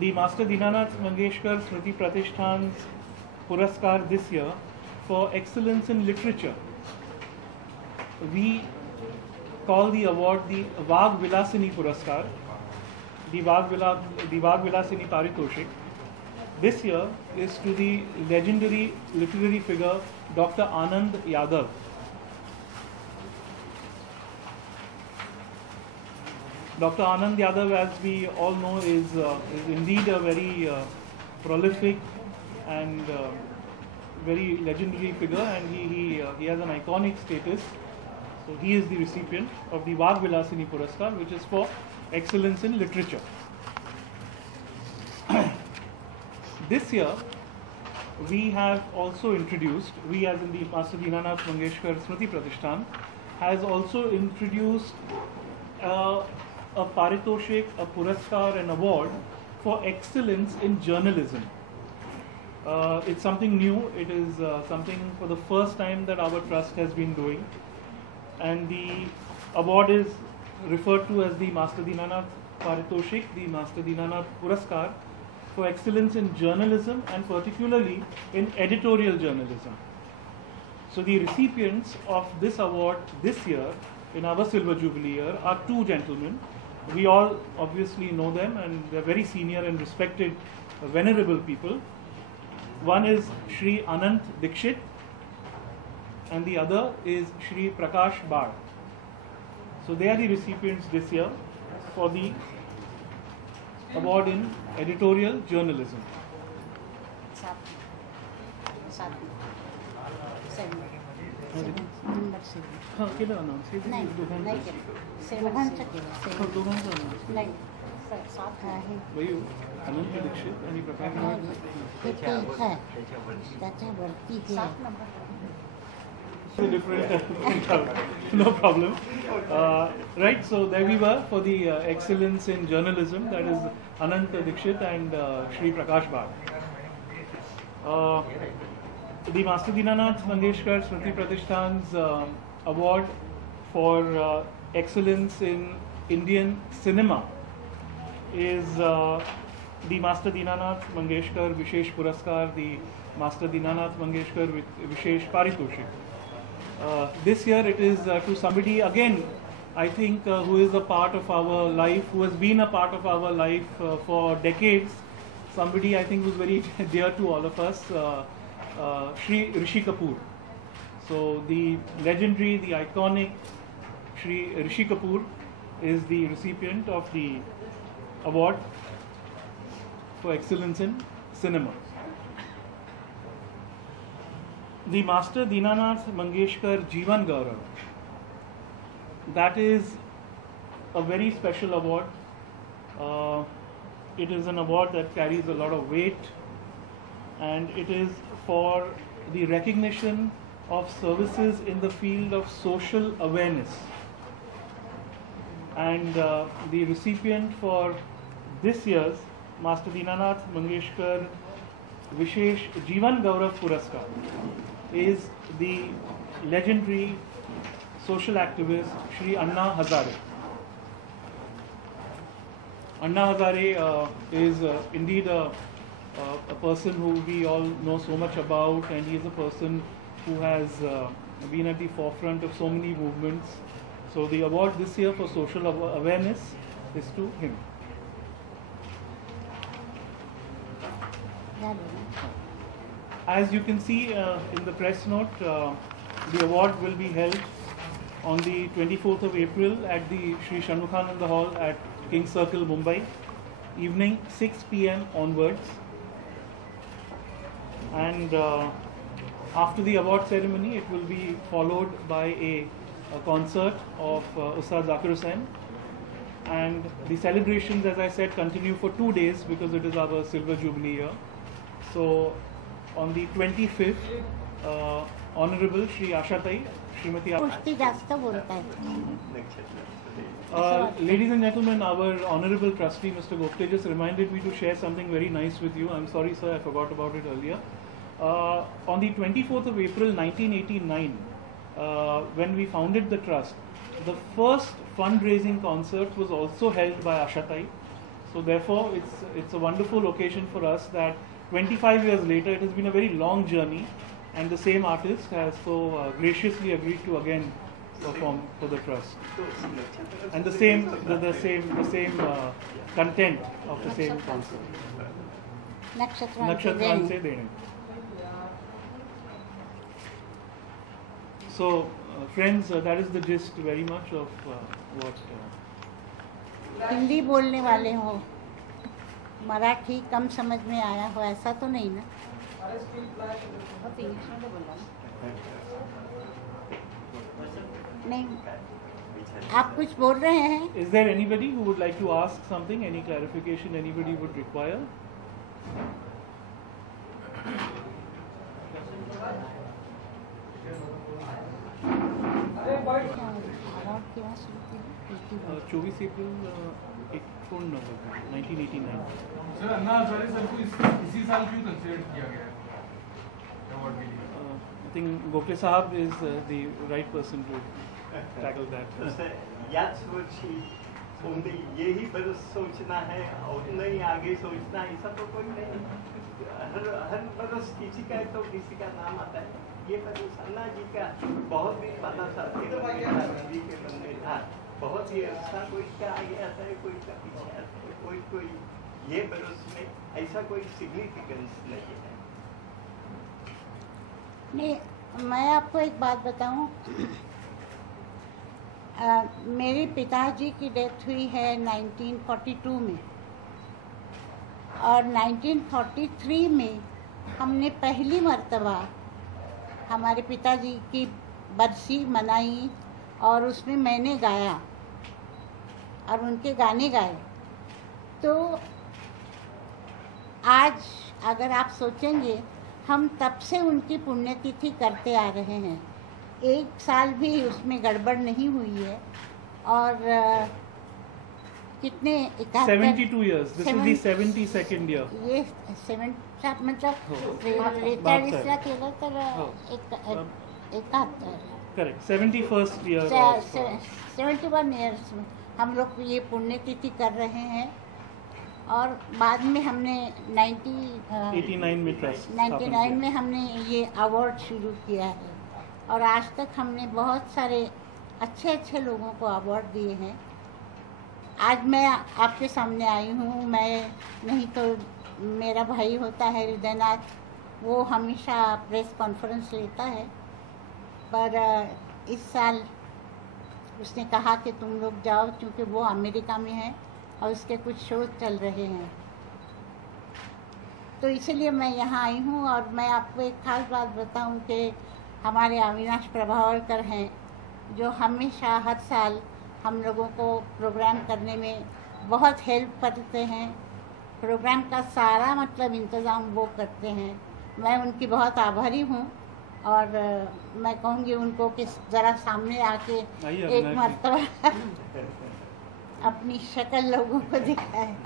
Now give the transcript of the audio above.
the Master Dinanath Mangeshkar Smriti Pratishthan's Puraskar this year for excellence in literature. We call the award the Vag Vilasini Puraskar, the Vag Vilasini Paritoshik. This year is to the legendary literary figure Dr. Anand Yadav. Dr. Anand Yadav, as we all know, is indeed a very prolific and very legendary figure, and he has an iconic status. So he is the recipient of the Vag Vilasini Puraskar, which is for excellence in literature. This year, we have also introduced, we as in the Master Dinanath Mangeshkar Smriti Pratishthan, has also introduced a paritoshik, a puraskar, an award for excellence in journalism. It's something new. It is something for the first time that our trust has been doing, and the award is referred to as the Master Dinanath Paritoshik, the Master Dinanath Puraskar for excellence in journalism and particularly in editorial journalism. So the recipients of this award this year in our Silver Jubilee year are two gentlemen. We all obviously know them, and they're very senior and respected, venerable people. One is Shri Anant Dikshit and the other is Shri Prakash Bad. So they are the recipients this year for the award in editorial journalism. हाँ केलं announce हे दोघांचं वही अनंत दीक्षित आणि प्रकाश different no problem. Right, so there we were for the excellence in journalism, that is Anant Dikshit and Shri Prakash Bad. The Master Dinanath Mangeshkar Smriti Pratishthan's award for excellence in Indian cinema is the Master Dinanath Mangeshkar Vishesh Puraskar, the Master Dinanath Mangeshkar Vishesh Paritoshik. This year it is to somebody again, I think, who is a part of our life, who has been a part of our life for decades. Somebody I think who's very dear to all of us, Shri Rishi Kapoor. So the legendary, the iconic Shri Rishi Kapoor is the recipient of the award for excellence in cinema. The Master Dinanath Mangeshkar Jeevan Gaurav, that is a very special award. It is an award that carries a lot of weight, and it is for the recognition of services in the field of social awareness. And the recipient for this year's Master Dinanath Mangeshkar Vishesh Jeevan Gaurav Puraskar is the legendary social activist Shri Anna Hazare. Anna Hazare is indeed a person who we all know so much about, and he is a person who has been at the forefront of so many movements. So the award this year for social awareness is to him. As you can see in the press note, the award will be held on the 24th of April at the Sri Shanmukhananda Hall at King's Circle, Mumbai, evening 6 p.m. onwards. And after the award ceremony, it will be followed by a concert of Ustad Zakir Hussain. And the celebrations, as I said, continue for 2 days because it is our Silver Jubilee year. So on the 25th, Honorable Shri Ashatai, Srimati ladies and gentlemen, our Honorable Trustee, Mr. Gopte, just reminded me to share something very nice with you. I'm sorry, sir, I forgot about it earlier. On the 24th of April 1989, when we founded the trust, the first fundraising concert was also held by Ashatai. So therefore, it's a wonderful occasion for us that 25 years later, it has been a very long journey, and the same artist has so graciously agreed to again perform for the trust, and the same content of the same concert. Nakshatran se dene. So, friends, that is the gist very much of what. Hindi बोलने वाले हो, मराठी कम समझ में आया हो, ऐसा तो नहीं ना? नहीं, आप कुछ बोल रहे हैं? Is there anybody who would like to ask something? Any clarification anybody would require? क्यों शुरू की? 24 अप्रैल एक phone number 1989. Sir Anna Hazare sir को इसी साल क्यों कंसीडर किया गया है अवार्ड के लिए? I think Gokhale Sahab is the right person to tackle that. याच वर्षी उनने यही बरस सोचना है और नहीं आगे सोचना, ऐसा तो कोई नहीं। हर बरस किसी का तो किसी का नाम आता है। ये बरस अन्ना जी का बहुत ही पता था जी के मन में था, बहुत ही अच्छा। कोई का आगे आता है, कोई का पीछे आता है, कोई ये बरस में ऐसा कोई सिग्निफिकेंस नहीं है। नहीं, मैं आपको एक बात बताऊं, मेरे पिताजी की डेथ हुई है 1942 में, और 1943 में हमने पहली मर्तबा हमारे पिताजी की बरसी मनाई, और उसमें मैंने गाया और उनके गाने गाए। तो आज अगर आप सोचेंगे, हम तब से उनकी पुण्यतिथि करते आ रहे हैं, एक साल भी उसमें गड़बड़ नहीं हुई है। और कितने 72 years. This is the 72nd year. ये 7 मतलब त्रेचाळीसला केलं तर 71. Correct. 71st year. 71 ईयर्स में हम लोग ये पुण्यतिथि कर रहे हैं। और बाद में हमने 89 में हमने ये अवार्ड शुरू किया है, और आज तक हमने बहुत सारे अच्छे अच्छे लोगों को अवार्ड दिए हैं। आज मैं आपके सामने आई हूँ, मैं नहीं तो मेरा भाई होता है हृदयनाथ, वो हमेशा प्रेस कॉन्फ्रेंस लेता है, पर इस साल उसने कहा कि तुम लोग जाओ, क्योंकि वो अमेरिका में है और उसके कुछ शो चल रहे हैं, तो इसलिए मैं यहाँ आई हूँ। और मैं आपको एक खास बात बताऊँ कि हमारे अविनाश प्रभावलकर हैं, जो हमेशा हर साल हम लोगों को प्रोग्राम करने में बहुत हेल्प करते हैं। प्रोग्राम का सारा मतलब इंतज़ाम वो करते हैं। मैं उनकी बहुत आभारी हूँ, और मैं कहूँगी उनको कि ज़रा सामने आके एक मर्तबा अपनी शक्ल लोगों को दिखाए।